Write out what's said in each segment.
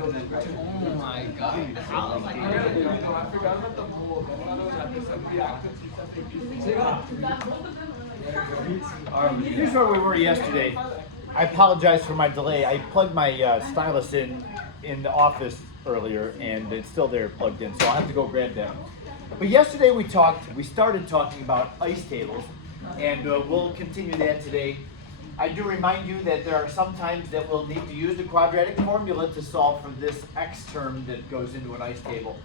Oh my God. How? Here's where we were yesterday. I apologize for my delay. I plugged my stylus in the office earlier, and it's still there plugged in, so I'll have to go grab that. But yesterday we started talking about ice tables, and we'll continue that today. I do remind you that there are some times that we'll need to use the quadratic formula to solve for this x term that goes into an ice table.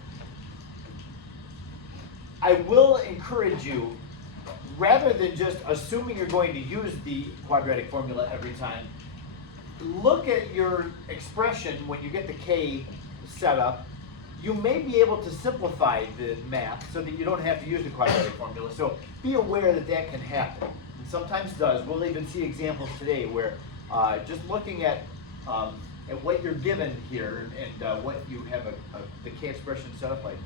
I will encourage you, rather than just assuming you're going to use the quadratic formula every time, look at your expression when you get the k set up. You may be able to simplify the math so that you don't have to use the quadratic formula. So be aware that that can happen. And sometimes does. We'll even see examples today where just looking at what you're given here and what you have the k expression set up like,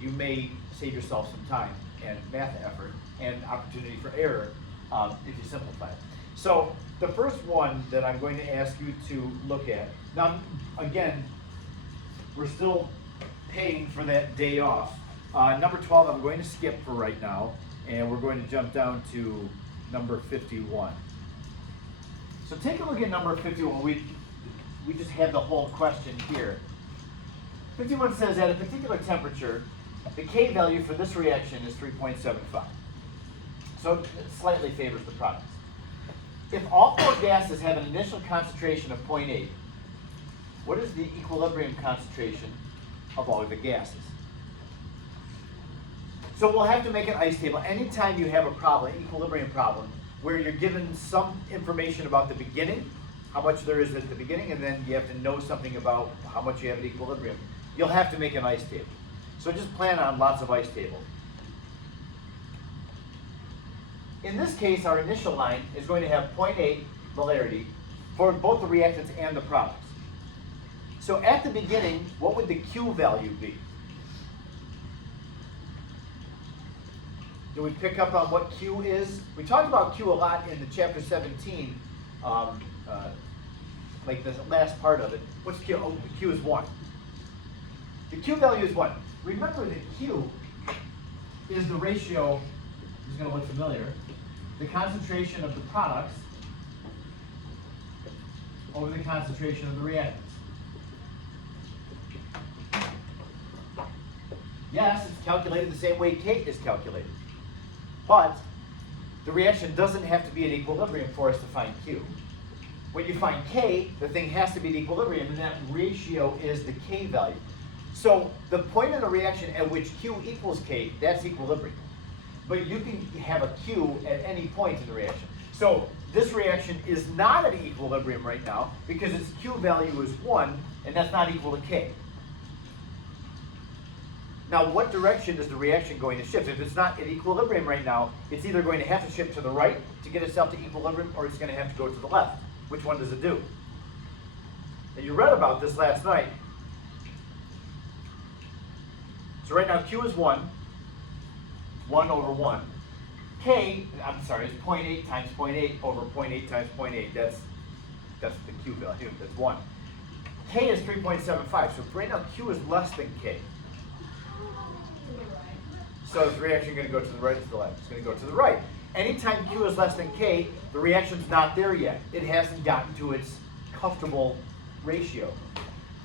you may save yourself some time and math effort and opportunity for error if you simplify it. So the first one that I'm going to ask you to look at, now again, we're still paying for that day off. Number 12 I'm going to skip for right now, and we're going to jump down to number 51. So take a look at number 51. We just have the whole question here. 51 says at a particular temperature, the K value for this reaction is 3.75. So it slightly favors the products. If all four gases have an initial concentration of 0.8, what is the equilibrium concentration of all of the gases? So we'll have to make an ice table. Anytime you have a problem, equilibrium problem, where you're given some information about the beginning, how much there is at the beginning, and then you have to know something about how much you have at equilibrium, you'll have to make an ice table. So just plan on lots of ice tables. In this case, our initial line is going to have 0.8 molarity for both the reactants and the products. So at the beginning, what would the Q value be? Do we pick up on what Q is? We talked about Q a lot in the chapter 17, like the last part of it. What's Q? Oh, Q is 1. The Q value is 1. Remember that Q is the ratio, this is going to look familiar, the concentration of the products over the concentration of the reactants. Yes, it's calculated the same way K is calculated. But the reaction doesn't have to be at equilibrium for us to find Q. When you find K, the thing has to be at equilibrium, and that ratio is the K value. So the point of the reaction at which Q equals K, that's equilibrium. But you can have a Q at any point in the reaction. So this reaction is not at equilibrium right now because its Q value is 1, and that's not equal to K. Now, what direction is the reaction going to shift? If it's not at equilibrium right now, it's either going to have to shift to the right to get itself to equilibrium, or it's going to have to go to the left. Which one does it do? And you read about this last night. So right now, Q is 1 over 1. K, I'm sorry, is 0.8 times 0.8 over 0.8 times 0.8. That's the Q value, that's 1. K is 3.75, so right now Q is less than K. So is the reaction going to go to the right or to the left? It's going to go to the right. Anytime Q is less than K, the reaction's not there yet. It hasn't gotten to its comfortable ratio.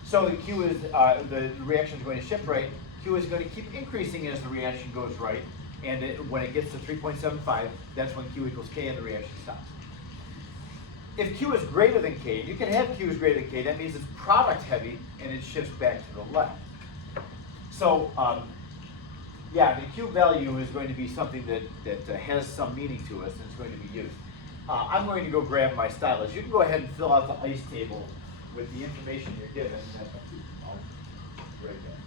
So the Q is, the reaction is going to shift right. Q is going to keep increasing as the reaction goes right. And when it gets to 3.75, that's when Q equals K and the reaction stops. If Q is greater than K, you can have Q is greater than K, that means it's product heavy and it shifts back to the left. So, yeah, the Q value is going to be something that has some meaning to us and it's going to be used. I'm going to go grab my stylus. You can go ahead and fill out the ice table with the information you're given. I'll write that.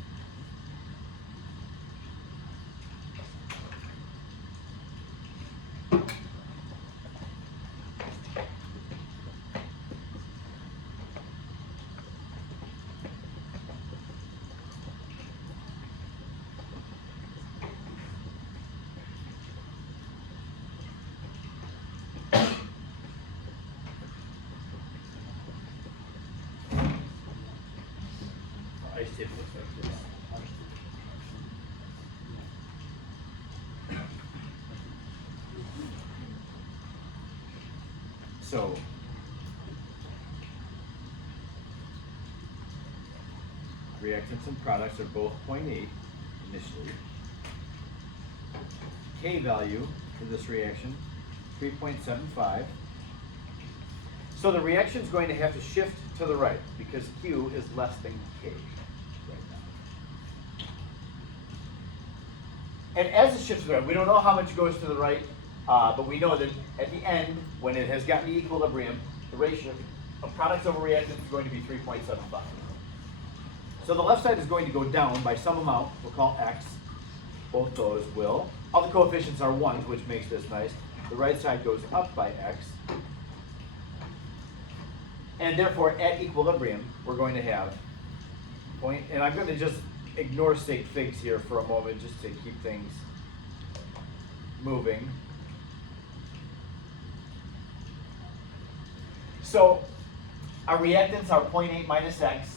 ice table looks like this. So reactants and products are both 0.8 initially. K value for this reaction, 3.75. So the reaction is going to have to shift to the right because Q is less than K right now. And as it shifts to the right, we don't know how much goes to the right, but we know that at the end, when it has gotten to equilibrium, the ratio of products over reactants is going to be 3.75. So the left side is going to go down by some amount, we'll call X. Both those will. All the coefficients are 1s, which makes this nice. The right side goes up by X. And therefore, at equilibrium, we're going to have point, and I'm going to just ignore sig figs here for a moment just to keep things moving. So our reactants are 0.8 minus X,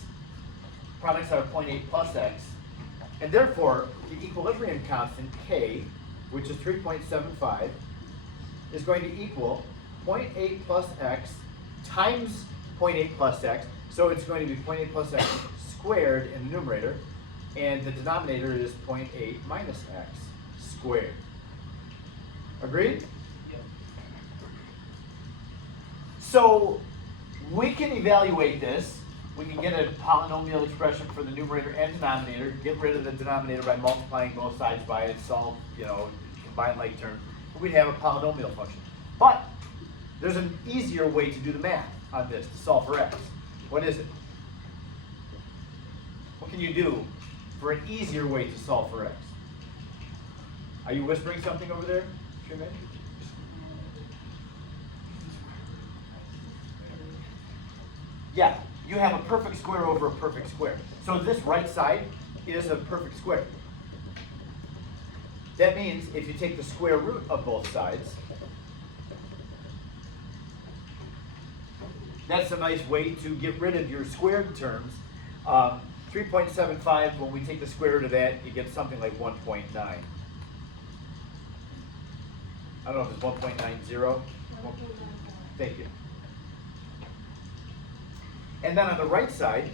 products are 0.8 plus X, and therefore the equilibrium constant K, which is 3.75, is going to equal 0.8 plus X times 0.8 plus X, so it's going to be 0.8 plus X squared in the numerator, and the denominator is 0.8 minus X squared. Agreed? Yep. So we can evaluate this. We can get a polynomial expression for the numerator and denominator, get rid of the denominator by multiplying both sides by it, solve, combine like terms. We'd have a polynomial function. But there's an easier way to do the math on this to solve for X. What is it? What can you do for an easier way to solve for X? Are you whispering something over there, Truman? Yeah, you have a perfect square over a perfect square. So this right side is a perfect square. That means if you take the square root of both sides, that's a nice way to get rid of your squared terms. 3.75, when we take the square root of that, you get something like 1.9. I don't know if it's 1.90. Thank you. And then on the right side,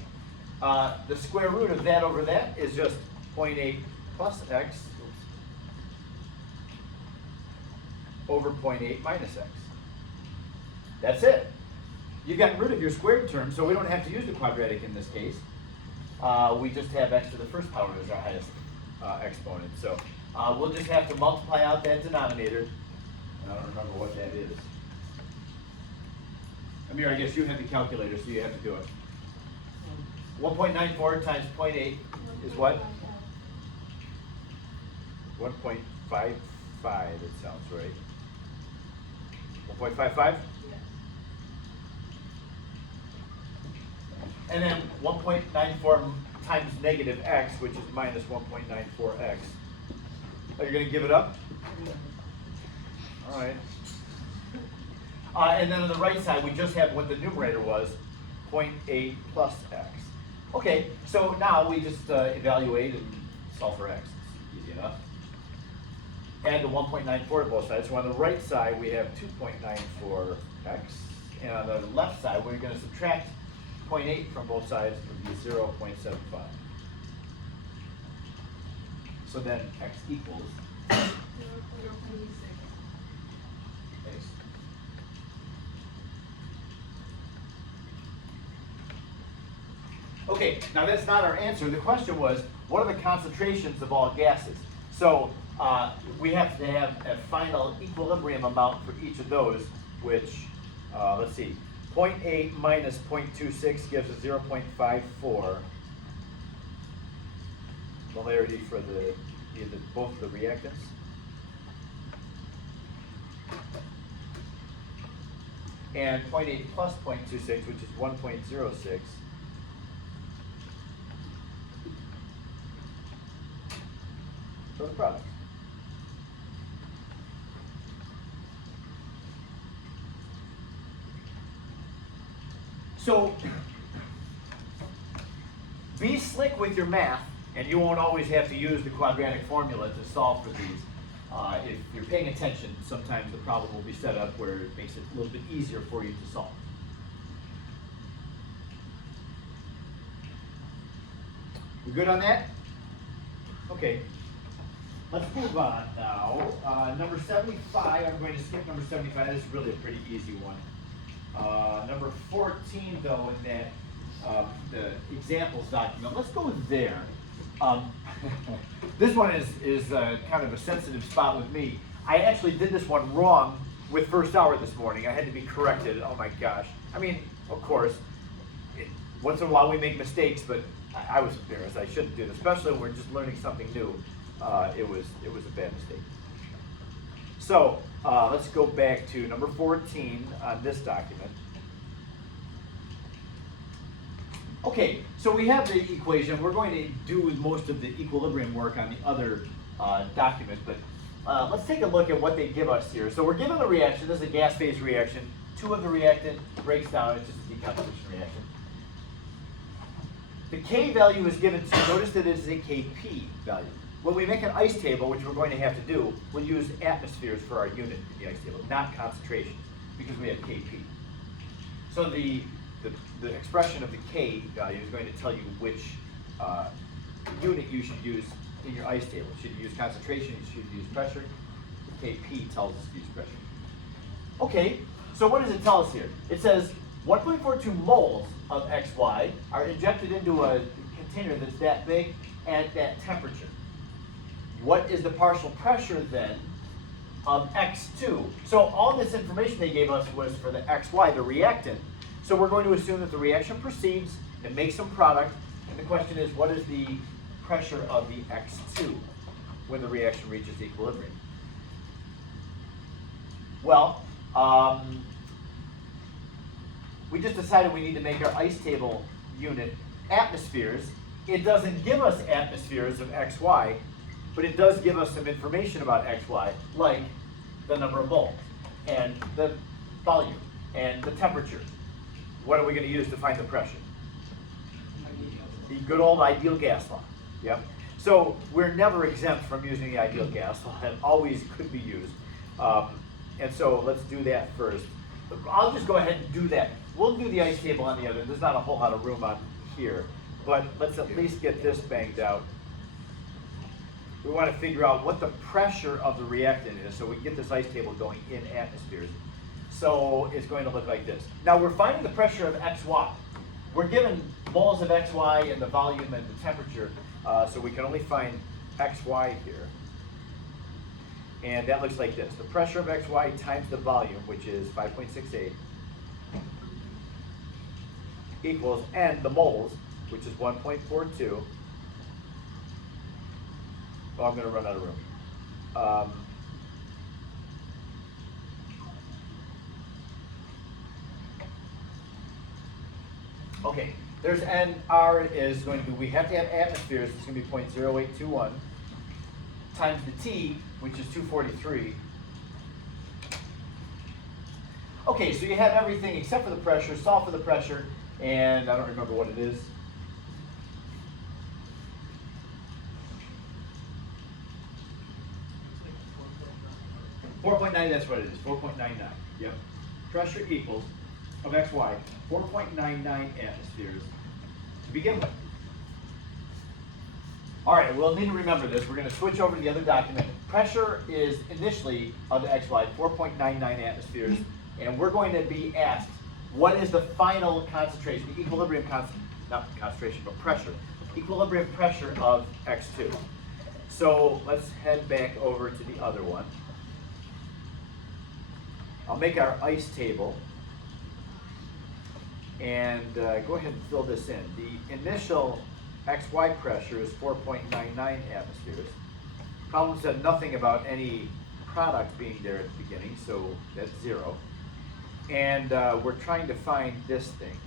the square root of that over that is just 0.8 plus X over 0.8 minus X. That's it. You've gotten rid of your squared term, so we don't have to use the quadratic in this case. We just have X to the first power as our highest exponent. So we'll just have to multiply out that denominator. I don't remember what that is. Amir, I guess you have the calculator, so you have to do it. 1.94 times 0.8 is what? 1.55, it sounds right. 1.55? And then 1.94 times negative X, which is minus 1.94X. Are you going to give it up? All right. And then on the right side, we just have what the numerator was, 0.8 plus X. Okay, so now we just evaluate and solve for X. It's easy enough. Add the 1.94 to both sides. So on the right side, we have 2.94X. And on the left side, we're going to subtract 0.8 from both sides, would be 0.75. So then X equals 0.6. Okay, now that's not our answer. The question was, what are the concentrations of all gases? So we have to have a final equilibrium amount for each of those, which, let's see, 0.8 minus 0.26 gives us 0.54 molarity for both of the reactants. And 0.8 plus 0.26, which is 1.06. For the product. So be slick with your math, and you won't always have to use the quadratic formula to solve for these. If you're paying attention, sometimes the problem will be set up where it makes it a little bit easier for you to solve. We good on that? Okay. Let's move on now. Number 75, I'm going to skip number 75. This is really a pretty easy one. Number 14, though, in that the examples document. Let's go there. This one is kind of a sensitive spot with me. I actually did this one wrong with first hour this morning. I had to be corrected. Oh my gosh. I mean, of course, once in a while we make mistakes, but I was embarrassed. I shouldn't do it, especially when we're just learning something new. It was a bad mistake. So let's go back to number 14 on this document. Okay, so we have the equation. We're going to do most of the equilibrium work on the other document, but let's take a look at what they give us here. So we're given the reaction. This is a gas phase reaction. 2 of the reactant breaks down. It's just a decomposition reaction. The K value is given to, notice that it is a Kp value. When we make an ice table, which we're going to have to do, we'll use atmospheres for our unit in the ice table, not concentrations, because we have Kp. So the expression of the K value is going to tell you which unit you should use in your ice table. Should you use concentration? Should you use pressure? The Kp tells us to use pressure. Okay, so what does it tell us here? It says 1.42 moles of XY are injected into a container that's that big at that temperature. What is the partial pressure then of X2? So all this information they gave us was for the XY, the reactant. So we're going to assume that the reaction proceeds and makes some product, and the question is, what is the pressure of the X2 when the reaction reaches equilibrium? Well, we just decided we need to make our ice table unit atmospheres. It doesn't give us atmospheres of XY, but it does give us some information about XY, like the number of moles, and the volume, and the temperature. What are we going to use to find the pressure? The good old ideal gas law. Yep. So we're never exempt from using the ideal gas law. It always could be used. And so let's do that first. I'll just go ahead and do that. We'll do the ice table on the other. There's not a whole lot of room on here, but let's at least get this banged out. We want to figure out what the pressure of the reactant is so we can get this ice table going in atmospheres. So it's going to look like this. Now we're finding the pressure of XY. We're given moles of XY and the volume and the temperature, so we can only find XY here. And that looks like this. The pressure of XY times the volume, which is 5.68, equals, and the moles, which is 1.42. Oh, I'm going to run out of room. Okay, there's N. R is going to be, we have to have atmospheres, it's going to be 0.0821 times the T, which is 243. Okay, so you have everything except for the pressure. Solve for the pressure, and I don't remember what it is. .49, that's what it is, 4.99. Yep. Pressure equals, of XY, 4.99 atmospheres to begin with. All right, we'll need to remember this. We're going to switch over to the other document. Pressure is initially of the XY, 4.99 atmospheres, and we're going to be asked, what is the final concentration, the equilibrium not concentration, but pressure, equilibrium pressure of X2. So let's head back over to the other one. I'll make our ice table and go ahead and fill this in. The initial XY pressure is 4.99 atmospheres. Problem said nothing about any product being there at the beginning, so that's 0. And we're trying to find this thing.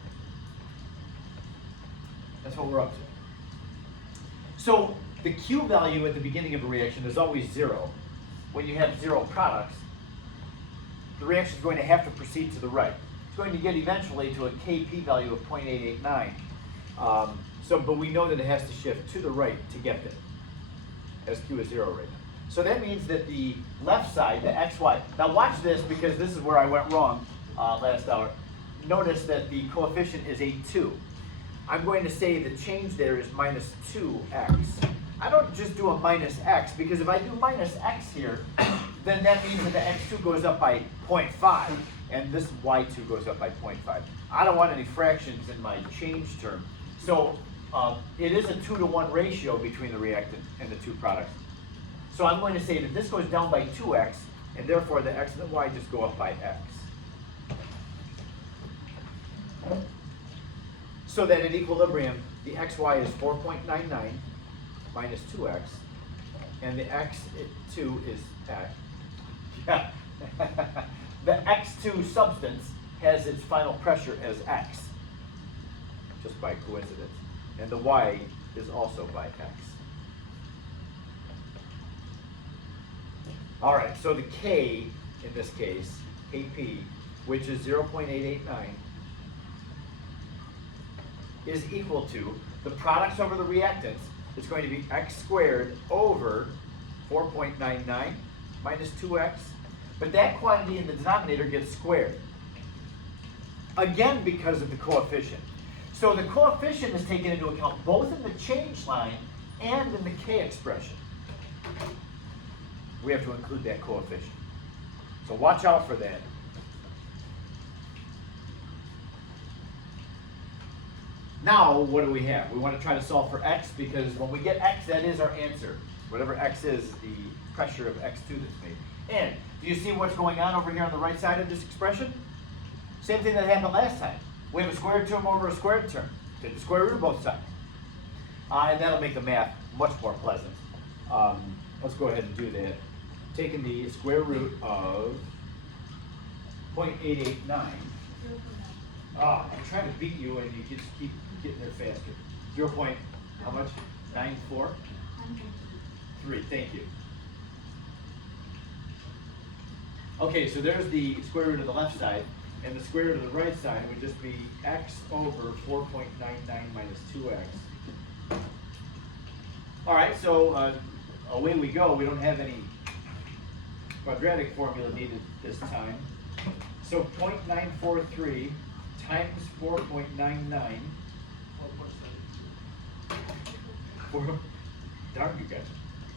That's what we're up to. So the Q value at the beginning of a reaction is always 0. When you have 0 products, the reaction is going to have to proceed to the right. It's going to get eventually to a Kp value of 0.889. So, but we know that it has to shift to the right to get there. SQ is 0 right now. So that means that the left side, the XY, now watch this because this is where I went wrong last hour. Notice that the coefficient is a 2. I'm going to say the change there is minus 2x. I don't just do a minus x, because if I do minus x here, then that means that the x2 goes up by 0.5, and this y2 goes up by 0.5. I don't want any fractions in my change term. So it is a 2-to-1 ratio between the reactant and the two products. So I'm going to say that this goes down by 2x, and therefore the x and the y just go up by x. So that at equilibrium, the xy is 4.99 minus 2x, and the x2 is x. Yeah. The x2 substance has its final pressure as x, just by coincidence. And the y is also by x. All right, so the K, in this case, Kp, which is 0.889, is equal to the products over the reactants. It's going to be x squared over 4.99 minus 2x. But that quantity in the denominator gets squared. Again, because of the coefficient. So the coefficient is taken into account both in the change line and in the K expression. We have to include that coefficient. So watch out for that. Now, what do we have? We want to try to solve for x, because when we get x, that is our answer. Whatever x is the pressure of x2 that's made. And do you see what's going on over here on the right side of this expression? Same thing that happened last time. We have a squared term over a squared term. Take the square root of both sides. And that'll make the math much more pleasant. Let's go ahead and do that. Taking the square root of 0.889. I'm trying to beat you and you just keep getting there faster. 0. How much? 94? 3, thank you. Okay, so there's the square root of the left side, and the square root of the right side would just be x over 4.99 minus 2x. All right, so away we go. We don't have any quadratic formula needed this time. So 0.943 times 4.99. Darn you guys.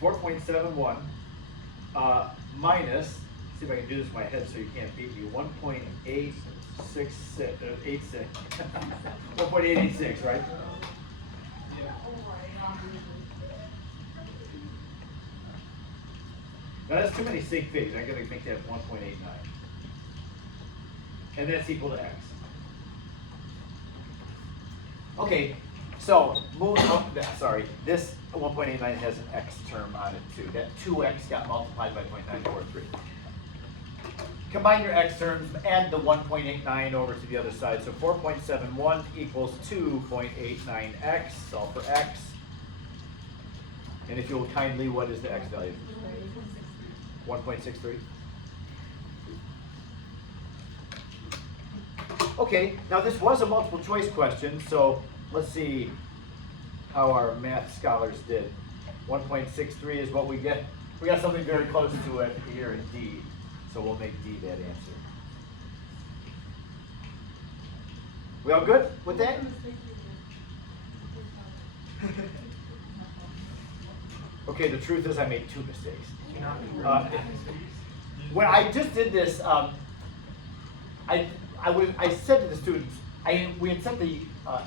4.71 minus, see if I can do this in my head so you can't beat me, 1.866, 1.886, right? Now that's too many sig figs. I'm going to make that 1.89. And that's equal to x. Okay, so move up, sorry, this 1.89 has an x term on it too. That 2x got multiplied by 0.943. Combine your x terms, add the 1.89 over to the other side. So 4.71 equals 2.89x, solve for x. And if you'll kindly, what is the x value? 1.63. Okay, now this was a multiple choice question, so let's see how our math scholars did. 1.63 is what we get. We got something very close to it here in D, so we'll make D that answer. We all good with that? Okay, the truth is I made 2 mistakes. When I just did this, I said to the students, we had set the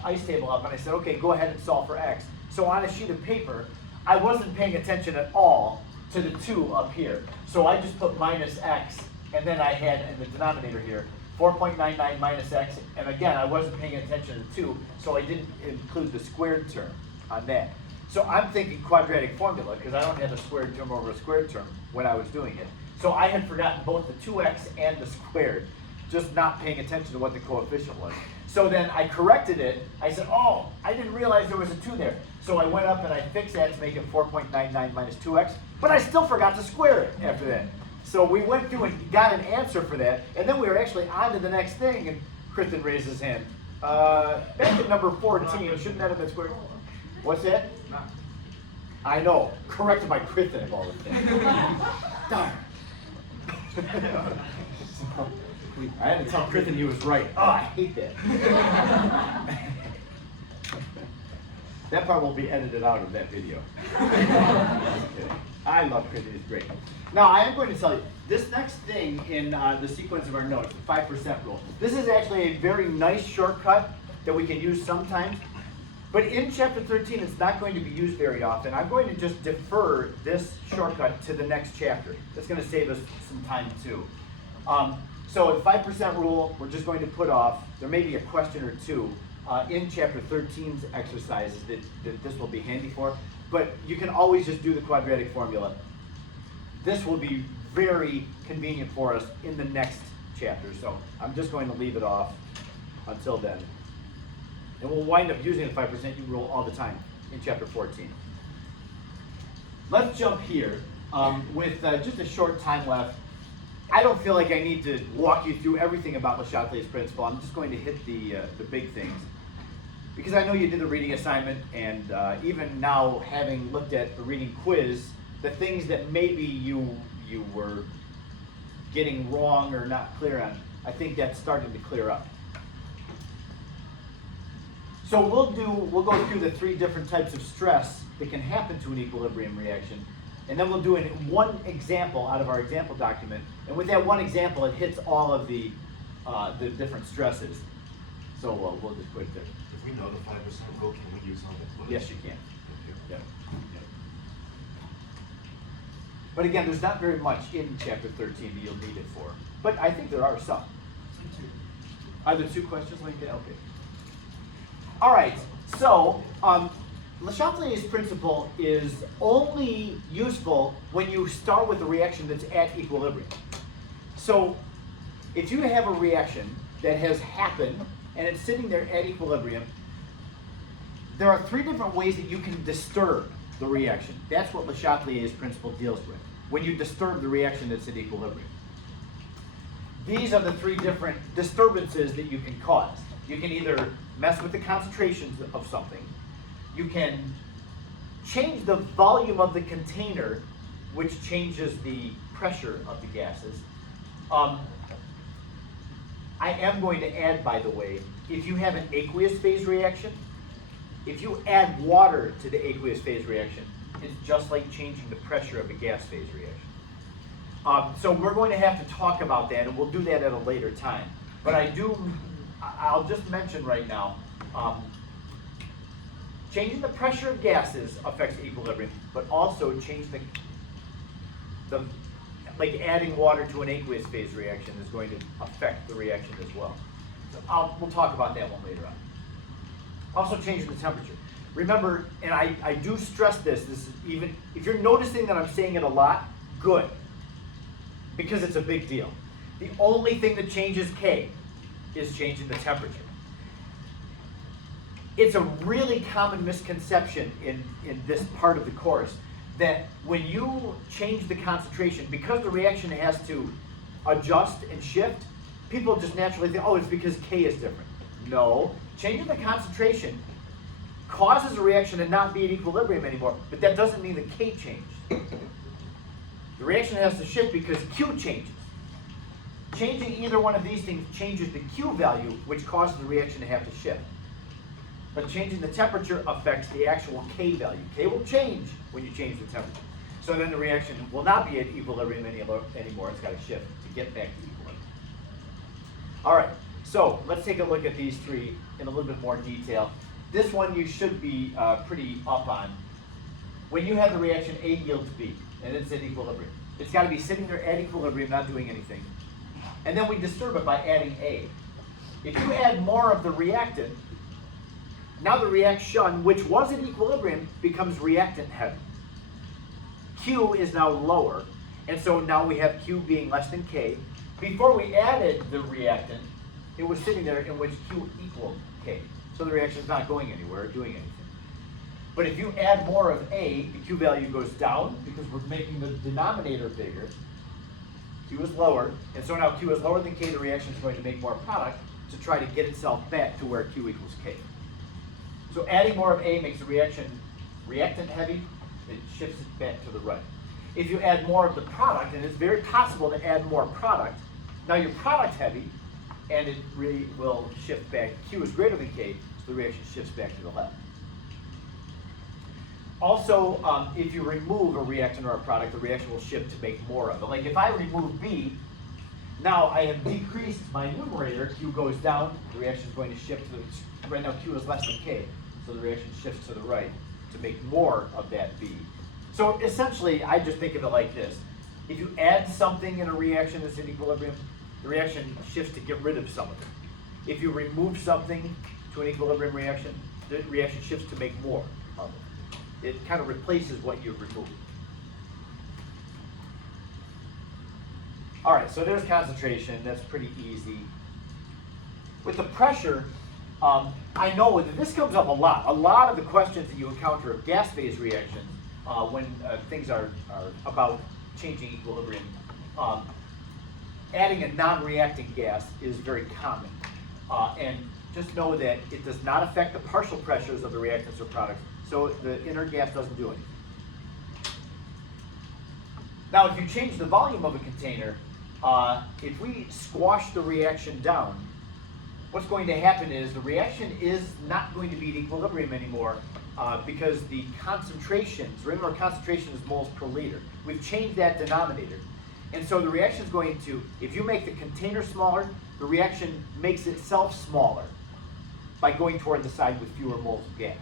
ice table up, and I said, okay, go ahead and solve for x. So on a sheet of paper, I wasn't paying attention at all to the 2 up here. So I just put minus x, and then I had in the denominator here, 4.99 minus x, and again, I wasn't paying attention to the 2, so I didn't include the squared term on that. So I'm thinking quadratic formula, because I don't have a squared term over a squared term when I was doing it. So I had forgotten both the 2x and the squared, just not paying attention to what the coefficient was. So then I corrected it. I said, oh, I didn't realize there was a 2 there. So I went up and I fixed that to make it 4.99 minus 2x, but I still forgot to square it after that. So we went through and got an answer for that, and then we were actually on to the next thing, and Kristen raised his hand. Back at number 14, shouldn't that have been squared? What's that? I know. Corrected by Kristen of all the things. Darn. So, I had to tell Kristen he was right. Oh, I hate that. That part will be edited out of that video. I love Kristen, he's great. Now, I am going to tell you, this next thing in the sequence of our notes, the 5% rule. This is actually a very nice shortcut that we can use sometimes. But in chapter 13, it's not going to be used very often. I'm going to just defer this shortcut to the next chapter. That's going to save us some time too. So the 5% rule, we're just going to put off. There may be a question or two in chapter 13's exercises that this will be handy for. But you can always just do the quadratic formula. This will be very convenient for us in the next chapter. So I'm just going to leave it off until then. And we'll wind up using the 5% rule all the time in chapter 14. Let's jump here with just a short time left. I don't feel like I need to walk you through everything about Le Chatelier's principle. I'm just going to hit the big things. Because I know you did the reading assignment, and even now, having looked at the reading quiz, the things that maybe you were getting wrong or not clear on, I think that's starting to clear up. So we'll go through the 3 different types of stress that can happen to an equilibrium reaction, and then we'll do one example out of our example document. And with that one example, it hits all of the different stresses. So we'll just put it there. If we know the 5% rule, can we use on the quiz? Yes, you can. Yep. Yep. But again, there's not very much in chapter 13 that you'll need it for. But I think there are some. Are there 2 questions like that? Okay. All right, so Le Chatelier's principle is only useful when you start with a reaction that's at equilibrium. So if you have a reaction that has happened and it's sitting there at equilibrium, there are 3 different ways that you can disturb the reaction. That's what Le Chatelier's principle deals with, when you disturb the reaction that's at equilibrium. These are the 3 different disturbances that you can cause. You can either mess with the concentrations of something. You can change the volume of the container, which changes the pressure of the gases. I am going to add, by the way, if you have an aqueous phase reaction, if you add water to the aqueous phase reaction, it's just like changing the pressure of a gas phase reaction. So we're going to have to talk about that, and we'll do that at a later time. But I'll just mention right now, changing the pressure of gases affects equilibrium, but also changing like adding water to an aqueous phase reaction is going to affect the reaction as well. So we'll talk about that one later on. Also changing the temperature. Remember, and I do stress this is even, if you're noticing that I'm saying it a lot, good. Because it's a big deal. The only thing that changes K is changing the temperature. It's a really common misconception in this part of the course that when you change the concentration, because the reaction has to adjust and shift, people just naturally think, oh, it's because K is different. No, changing the concentration causes a reaction to not be at equilibrium anymore, but that doesn't mean the K changed. The reaction has to shift because Q changes. Changing either one of these things changes the Q value, which causes the reaction to have to shift. But changing the temperature affects the actual K value. K will change when you change the temperature. So then the reaction will not be at equilibrium anymore. It's got to shift to get back to equilibrium. All right, so let's take a look at these 3 in a little bit more detail. This one you should be pretty up on. When you have the reaction A yields B, and it's at equilibrium, it's got to be sitting there at equilibrium, not doing anything. And then we disturb it by adding A. If you add more of the reactant, now the reaction, which was at equilibrium, becomes reactant heavy. Q is now lower, and so now we have Q being less than K. Before we added the reactant, it was sitting there in which Q equaled K. So the reaction is not going anywhere or doing anything. But if you add more of A, the Q value goes down because we're making the denominator bigger. Q is lower, and so now Q is lower than K, the reaction is going to make more product to try to get itself back to where Q equals K. So adding more of A makes the reaction reactant heavy, it shifts it back to the right. If you add more of the product, and it's very possible to add more product, now you're product heavy, and it really will shift back. Q is greater than K, so the reaction shifts back to the left. Also, if you remove a reactant or a product, the reaction will shift to make more of it. Like if I remove B, now I have decreased my numerator, Q goes down, the reaction is going to shift to the, right now Q is less than K, so the reaction shifts to the right to make more of that B. So essentially, I just think of it like this. If you add something in a reaction that's in equilibrium, the reaction shifts to get rid of some of it. If you remove something to an equilibrium reaction, the reaction shifts to make more of it. It kind of replaces what you've removed. All right, so there's concentration. That's pretty easy. With the pressure, I know that this comes up a lot. A lot of the questions that you encounter of gas phase reactions when things are about changing equilibrium, adding a non-reacting gas is very common. And just know that it does not affect the partial pressures of the reactants or products, so the inert gas doesn't do anything. Now, if you change the volume of a container, if we squash the reaction down, what's going to happen is the reaction is not going to be at equilibrium anymore because the concentrations, remember concentration is moles per liter. We've changed that denominator. And so the reaction is going to, if you make the container smaller, the reaction makes itself smaller by going toward the side with fewer moles of gas.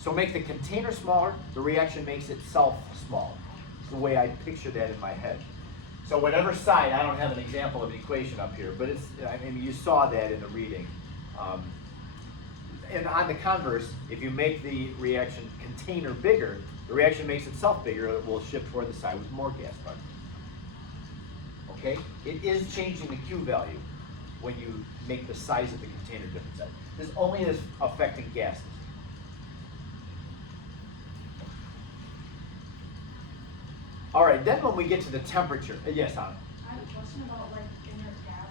So make the container smaller, the reaction makes itself smaller. It's the way I picture that in my head. So whatever side, I don't have an example of an equation up here, but it's, I mean, you saw that in the reading. And on the converse, if you make the reaction container bigger, the reaction makes itself bigger, it will shift toward the side with more gas particles. Okay? It is changing the Q value when you make the size of the container different size. This only is affecting gases. All right, then when we get to the temperature, yes, Anna? I have a question about like inert gas.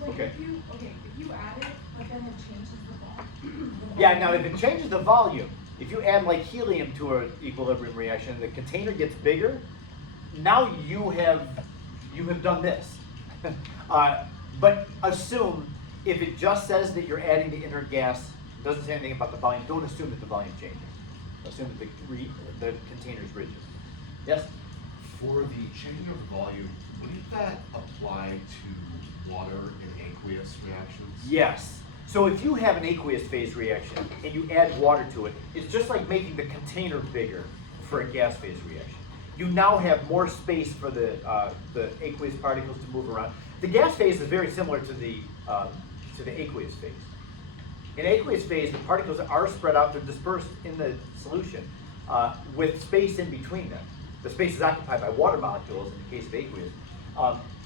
Like Okay. if you add it, but then it changes the volume. Yeah, now if it changes the volume, if you add like helium to an equilibrium reaction and the container gets bigger, now you have done this. But assume if it just says that you're adding the inert gas, doesn't say anything about the volume, don't assume that the volume changes. Assume that the container is rigid. Yes? For the changing of volume, wouldn't that apply to water and aqueous reactions? Yes. So if you have an aqueous phase reaction and you add water to it, it's just like making the container bigger for a gas phase reaction. You now have more space for the aqueous particles to move around. The gas phase is very similar to the aqueous phase. In aqueous phase, the particles are spread out, they're dispersed in the solution with space in between them. The space is occupied by water molecules in the case of aqueous.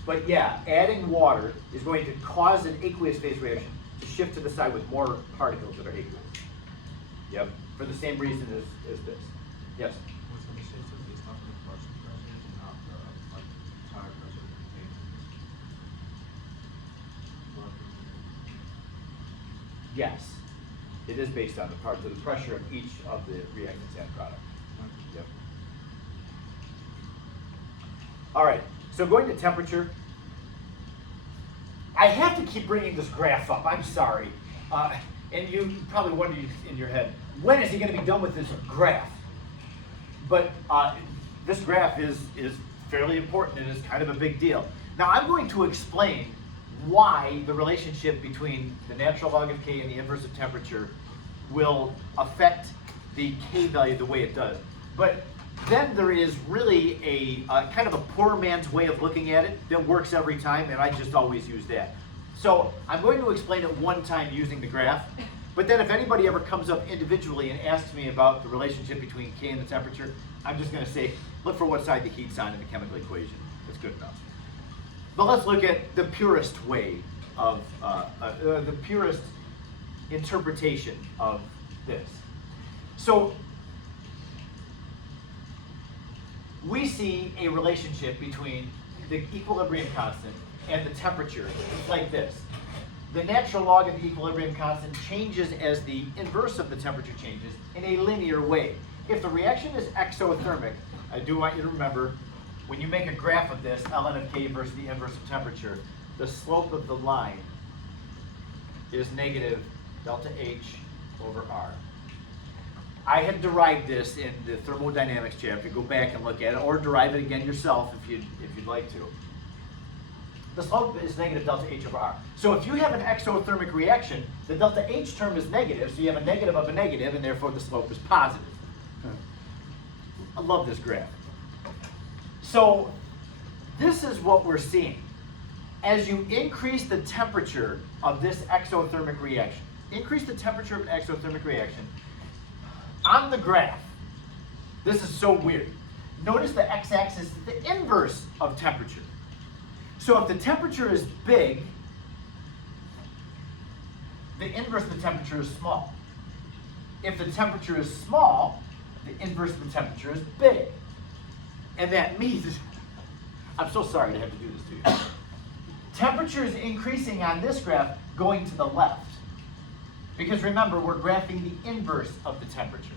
But yeah, adding water is going to cause an aqueous phase reaction to shift to the side with more particles that are aqueous. Yep, for the same reason as this. Yes? Was the mistake based off of the partial pressures and not the like tire pressure of the container? Yes. It is based on the parts of the pressure of each of the reactants and product. Yep. All right, so going to temperature. I have to keep bringing this graph up, I'm sorry. And you probably wonder in your head, when is he going to be done with this graph? But this graph is fairly important and is kind of a big deal. Now I'm going to explain why the relationship between the natural log of K and the inverse of temperature will affect the K value the way it does. But then there is really a kind of a poor man's way of looking at it that works every time, and I just always use that. So I'm going to explain it one time using the graph, but then if anybody ever comes up individually and asks me about the relationship between K and the temperature, I'm just going to say, look for what side the heat's on in the chemical equation. That's good enough. But let's look at the purest way of, the purest interpretation of this. So we see a relationship between the equilibrium constant and the temperature like this. the natural log of the equilibrium constant changes as the inverse of the temperature changes in a linear way. If the reaction is exothermic, I do want you to remember, when you make a graph of this, ln of k versus the inverse of temperature, the slope of the line is negative delta H over R. I had derived this in the thermodynamics chapter. Go back and look at it, or derive it again yourself if you'd like to. The slope is negative delta H over R. So if you have an exothermic reaction, the delta H term is negative, so you have a negative of a negative, and therefore the slope is positive. I love this graph. So this is what we're seeing. As you increase the temperature of this exothermic reaction, increase the temperature of an exothermic reaction, on the graph, this is so weird. Notice the x-axis is the inverse of temperature. So if the temperature is big, the inverse of the temperature is small. If the temperature is small, the inverse of the temperature is big. And that means, I'm so sorry to have to do this to you. Temperature is increasing on this graph going to the left. Because remember, we're graphing the inverse of the temperature.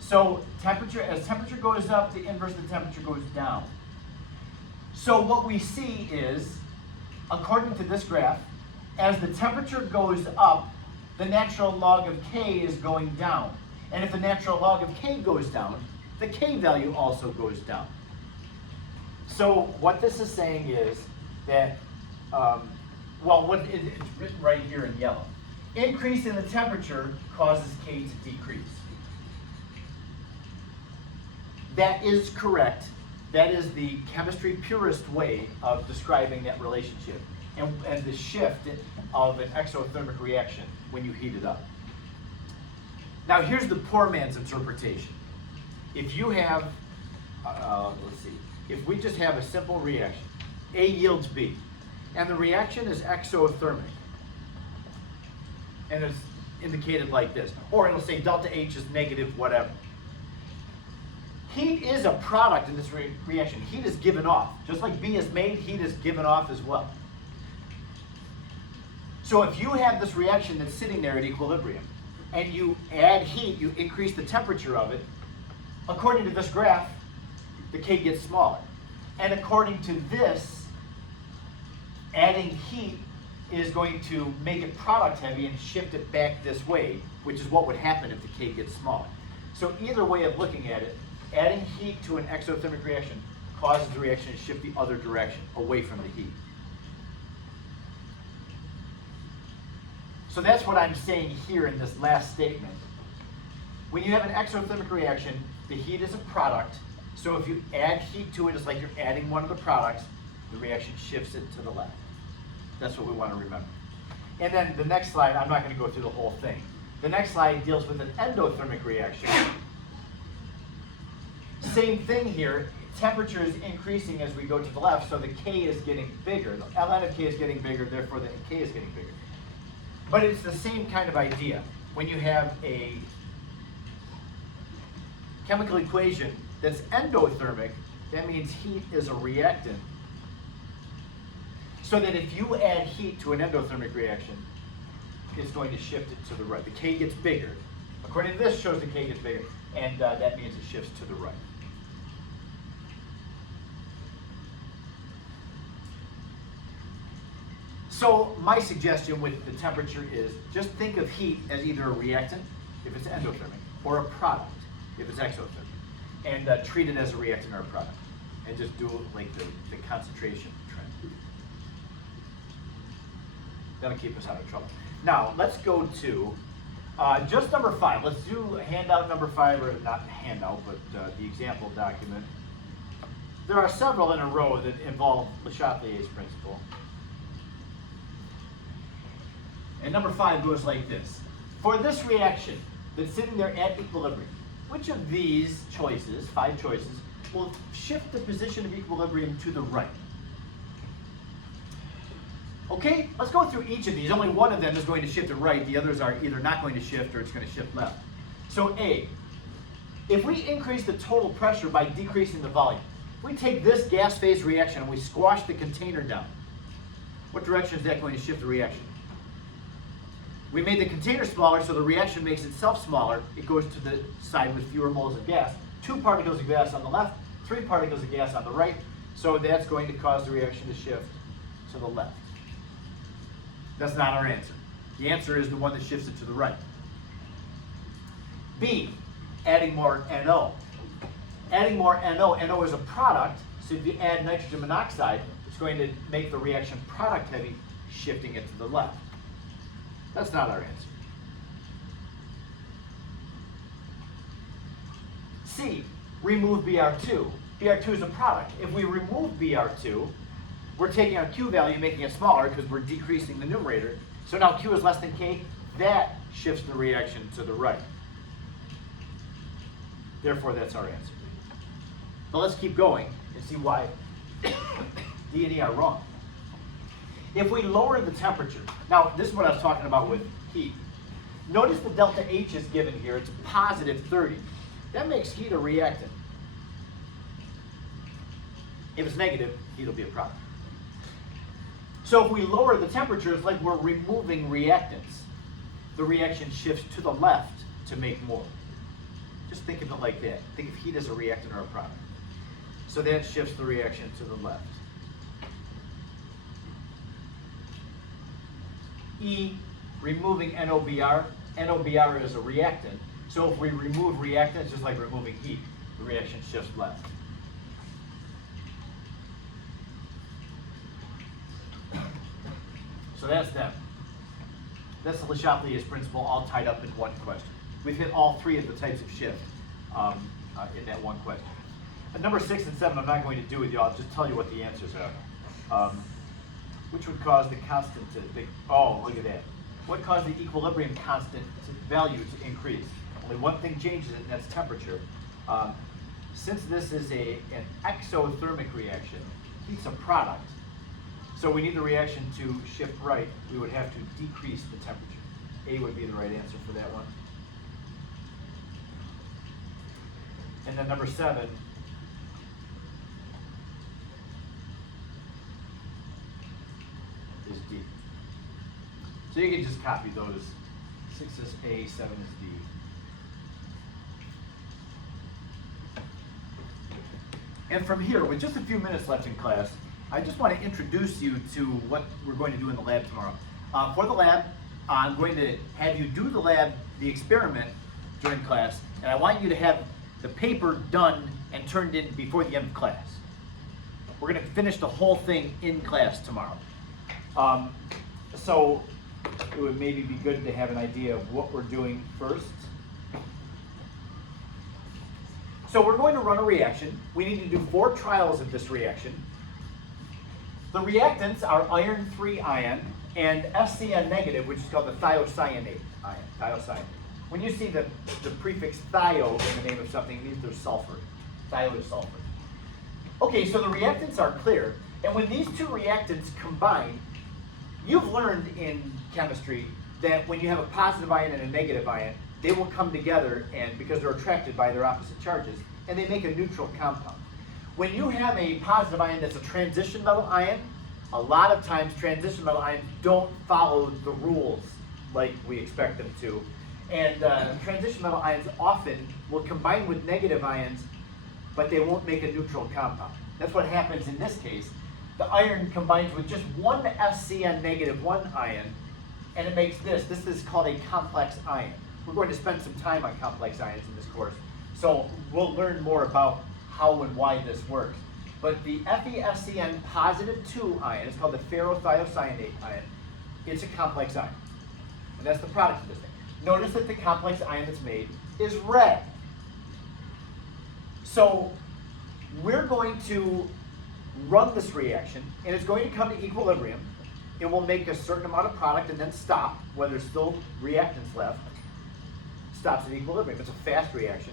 So as temperature goes up, the inverse of the temperature goes down. So what we see is, according to this graph, as the temperature goes up, the natural log of k is going down. And if the natural log of k goes down, the k value also goes down. So what this is saying is that, it's written right here in yellow. Increase in the temperature causes k to decrease. That is correct. That is the chemistry purist way of describing that relationship and the shift of an exothermic reaction when you heat it up. Now here's the poor man's interpretation. If you have, if we just have a simple reaction, A yields B, and the reaction is exothermic, and it's indicated like this, or it'll say delta H is negative whatever. Heat is a product in this reaction. Heat is given off. Just like B is made, heat is given off as well. So if you have this reaction that's sitting there at equilibrium, and you add heat, you increase the temperature of it, according to this graph, the K gets smaller. And according to this, adding heat is going to make it product heavy and shift it back this way, which is what would happen if the K gets smaller. So either way of looking at it, adding heat to an exothermic reaction causes the reaction to shift the other direction, away from the heat. So that's what I'm saying here in this last statement. When you have an exothermic reaction, the heat is a product, so if you add heat to it, it's like you're adding one of the products, the reaction shifts it to the left. That's what we want to remember. And then the next slide, I'm not going to go through the whole thing. The next slide deals with an endothermic reaction. Same thing here, temperature is increasing as we go to the left, so the K is getting bigger. The ln of K is getting bigger, therefore the K is getting bigger. But it's the same kind of idea. When you have a chemical equation that's endothermic, that means heat is a reactant. So that if you add heat to an endothermic reaction, it's going to shift it to the right. The K gets bigger. According to this, shows the K gets bigger, and that means it shifts to the right. So my suggestion with the temperature is just think of heat as either a reactant, if it's endothermic, or a product, if it's exothermic, and treat it as a reactant or a product, and just do it like the concentration trend. That'll keep us out of trouble. Now, let's go to just number 5. Let's do handout number 5, or not handout, but the example document. There are several in a row that involve Le Chatelier's principle. And number 5 goes like this. For this reaction that's sitting there at equilibrium, which of these choices, 5 choices, will shift the position of equilibrium to the right? Okay, let's go through each of these. Only one of them is going to shift to right. The others are either not going to shift or it's going to shift left. So A, if we increase the total pressure by decreasing the volume, if we take this gas phase reaction and we squash the container down, what direction is that going to shift the reaction? We made the container smaller, so the reaction makes itself smaller. It goes to the side with fewer moles of gas. 2 particles of gas on the left, 3 particles of gas on the right. So that's going to cause the reaction to shift to the left. That's not our answer. The answer is the one that shifts it to the right. B, adding more NO. Adding more NO. NO is a product, so if you add nitrogen monoxide, it's going to make the reaction product heavy, shifting it to the left. That's not our answer. C, remove Br2. Br2 is a product. If we remove Br2, we're taking our Q value, making it smaller because we're decreasing the numerator. So now Q is less than K. That shifts the reaction to the right. Therefore, that's our answer. But let's keep going and see why D and E are wrong. If we lower the temperature, now this is what I was talking about with heat. Notice the delta H is given here. It's positive 30. That makes heat a reactant. If it's negative, heat will be a product. So if we lower the temperature, it's like we're removing reactants. The reaction shifts to the left to make more. Just think of it like that. Think of heat as a reactant or a product. So that shifts the reaction to the left. E, removing NOBr. NOBr is a reactant. So if we remove reactants, just like removing heat, the reaction shifts left. So that's them. That's the Le Chatelier's principle all tied up in one question. We've hit all 3 of the types of shift in that one question. Number 6 and 7 I'm not going to do with you. I'll just tell you what the answers are. Which would cause the constant to, oh, look at that. What caused the equilibrium constant value to increase? Only one thing changes it, and that's temperature. Since this is an exothermic reaction, heat's a product. So we need the reaction to shift right. We would have to decrease the temperature. A would be the right answer for that one. And then number 7. Is D. So you can just copy those. 6 is A, 7 is D. And from here, with just a few minutes left in class, I just want to introduce you to what we're going to do in the lab tomorrow. For the lab, I'm going to have you do the experiment during class, and I want you to have the paper done and turned in before the end of class. We're going to finish the whole thing in class tomorrow. So it would maybe be good to have an idea of what we're doing first. So we're going to run a reaction. We need to do 4 trials of this reaction. The reactants are iron 3 ion and SCN negative, which is called the thiocyanate ion, thiocyanate. When you see the prefix thio in the name of something, it means there's sulfur. Thio is sulfur. Okay, so the reactants are clear, and when these 2 reactants combine, you've learned in chemistry that when you have a positive ion and a negative ion, they will come together, and because they're attracted by their opposite charges, and they make a neutral compound. When you have a positive ion that's a transition metal ion, a lot of times transition metal ions don't follow the rules like we expect them to. And transition metal ions often will combine with negative ions, but they won't make a neutral compound. That's what happens in this case. The iron combines with just one SCN negative 1 ion, and it makes this. This is called a complex ion. We're going to spend some time on complex ions in this course, so we'll learn more about how and why this works. But the FeSCN positive 2 ion, it's called the ferrothiocyanate ion, it's a complex ion. And that's the product of this thing. Notice that the complex ion that's made is red. So we're going to run this reaction, and it's going to come to equilibrium. It will make a certain amount of product and then stop, where there's still reactants left. Stops at equilibrium. It's a fast reaction.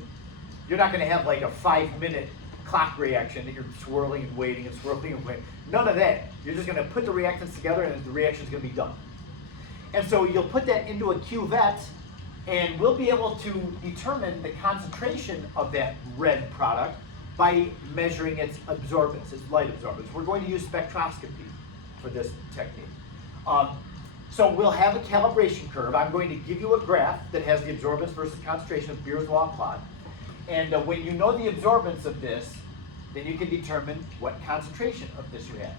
You're not going to have like a 5-minute clock reaction that you're swirling and waiting and swirling and waiting. None of that. You're just going to put the reactants together and the reaction's going to be done. And so you'll put that into a cuvette, and we'll be able to determine the concentration of that red product by measuring its absorbance, its light absorbance. We're going to use spectroscopy for this technique. So we'll have a calibration curve. I'm going to give you a graph that has the absorbance versus concentration of Beer's law plot. And when you know the absorbance of this, then you can determine what concentration of this you have.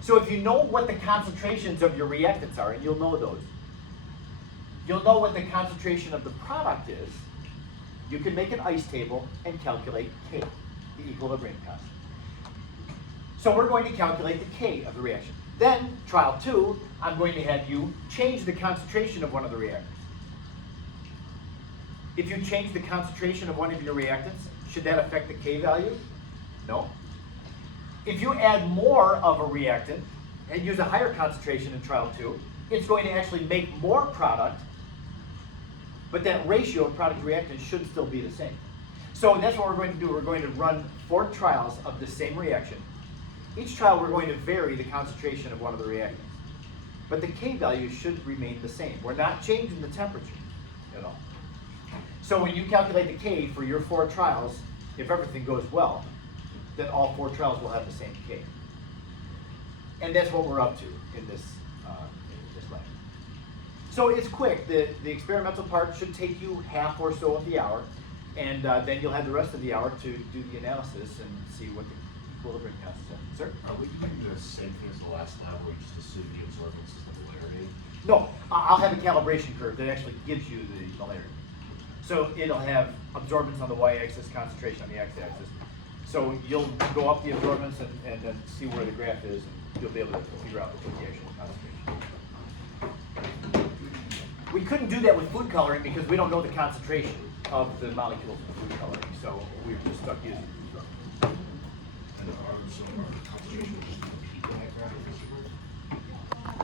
So if you know what the concentrations of your reactants are, and you'll know those, you'll know what the concentration of the product is, you can make an ICE table and calculate K, the equilibrium constant. So we're going to calculate the K of the reaction. Then, trial 2, I'm going to have you change the concentration of one of the reactants. If you change the concentration of one of your reactants, should that affect the K value? No. If you add more of a reactant and use a higher concentration in trial 2, it's going to actually make more product, but that ratio of product to reactant should still be the same. So that's what we're going to do. We're going to run 4 trials of the same reaction. Each trial we're going to vary the concentration of one of the reactants. But the K value should remain the same. We're not changing the temperature at all. So when you calculate the K for your 4 trials, if everything goes well, then all 4 trials will have the same K. And that's what we're up to in this lab. So it's quick. The experimental part should take you half or so of the hour, and then you'll have the rest of the hour to do the analysis and see what the equilibrium constants are. Sir? Are we doing the same thing as the last lab where we just assume the absorbance is the polarity? No, I'll have a calibration curve that actually gives you the polarity. So it'll have absorbance on the y-axis, concentration on the x-axis. So you'll go up the absorbance and then see where the graph is, and you'll be able to figure out what the actual concentration. We couldn't do that with food coloring because we don't know the concentration of the molecules in food coloring, so we're just stuck using food coloring. And are some concentration just repeat that graph?